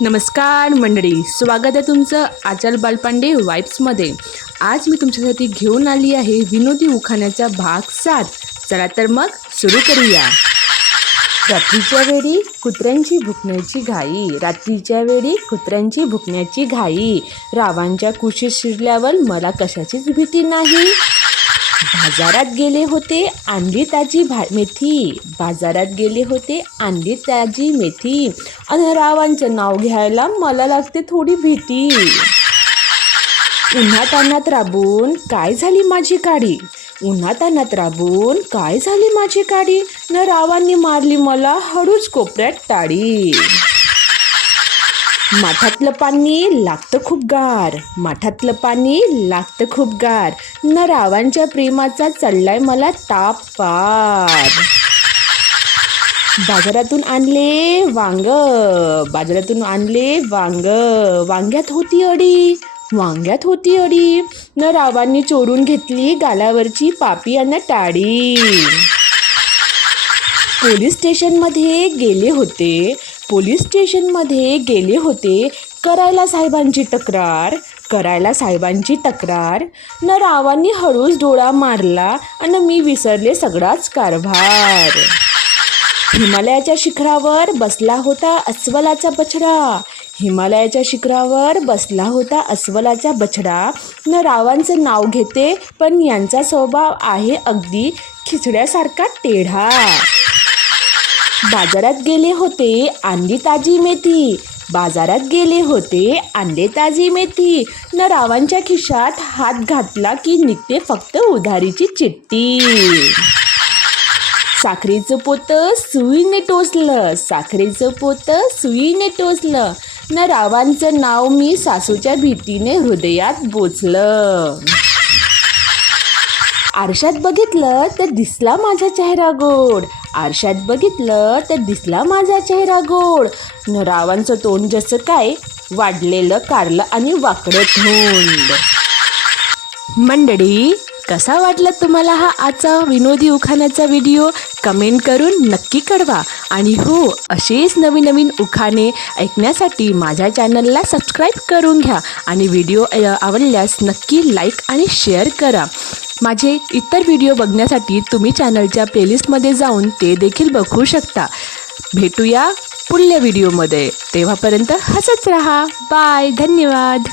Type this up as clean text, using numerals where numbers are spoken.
नमस्कार मंडळी, स्वागत आहे तुमचं आचल बालपांडे वाईब्समध्ये। आज मी तुमच्यासाठी घेऊन आली आहे विनोदी उखाण्याचा भाग 7। चला तर मग सुरू करूया। रात्रीच्या वेळी कुत्र्यांची भुकण्याची घाई, रात्रीच्या वेळी कुत्र्यांची भुकण्याची घाई, रावांच्या कुशीत शिरल्यावर मला कशाचीच भीती नाही। बाजारात गेले होते आणली ताजी मेथी, बाजारात गेले होते आणली ताजी मेथी, आणि रावांचं नाव घ्यायला मला लागते थोडी भीती। उन्हातान्हात राबून काय झाली माझी काडी, उन्हातान्हात राबून काय झाली माझी काडी, न रावांनी मारली मला हळूच कोपऱ्यात टाळी। माठातलं पाणी लागतं खूप गार, माठातलं पाणी लागतं खूप गार, न रावांच्या प्रेमाचा चढलाय मला ताप पार। बाजारातून आणले वांग, बाजारातून आणले वांग, वांग्यात होती अडी, वांग्यात होती अडी, न रावांनी चोरून घेतली गालावरची पापी अन टाळी। पोलीस स्टेशनमध्ये गेले होते, पोलीस स्टेशनमध्ये गेले होते, करायला साहेबांची तक्रार, करायला साहेबांची तक्रार, न रावांनी हळूच डोळा मारला आणि मी विसरले सगळाच कारभार। हिमालयाच्या शिखरावर बसला होता अस्वलाचा बछडा, हिमालयाच्या शिखरावर बसला होता अस्वलाचा बछडा, न रावांचं नाव घेते पण यांचा स्वभाव आहे अगदी खिचड्यासारखा टेढा। बाजारात गेले होते आणली ताजी मेथी, बाजारात गेले होते आणले ताजी मेथी, न रावांच्या खिशात हात घातला की निघते फक्त उधारीची चिठ्ठी। साखरेचं पोतं सुईने टोचलं, साखरेचं पोतं सुईने टोचलं, न रावांचं नाव मी सासूच्या भीतीने हृदयात बोचलं। आरशात बघितलं तर दिसला माझा चेहरा गोड, आरशात बघितलं तर दिसला माझा चेहरा गोड, न रावांचं तोंड जसं काय वाढलेलं कारलं आणि वाकडं तोंड। मंडळी, कसा वाटला तुम्हाला हा आजचा विनोदी उखाण्याचा व्हिडिओ? कमेंट करून नक्की कळवा। आणि हो, असेच नवीन नवीन उखाणे ऐकण्यासाठी माझ्या चॅनलला सबस्क्राईब करून घ्या आणि व्हिडिओ आवडल्यास नक्की लाईक आणि शेअर करा। माझे इतर व्हिडिओ बघण्यासाठी तुम्ही चॅनलच्या प्लेलिस्टमध्ये जाऊन ते देखील बघू शकता। भेटूया पुढल्या व्हिडिओमध्ये, तेव्हापर्यंत हसत राहा। बाय, धन्यवाद।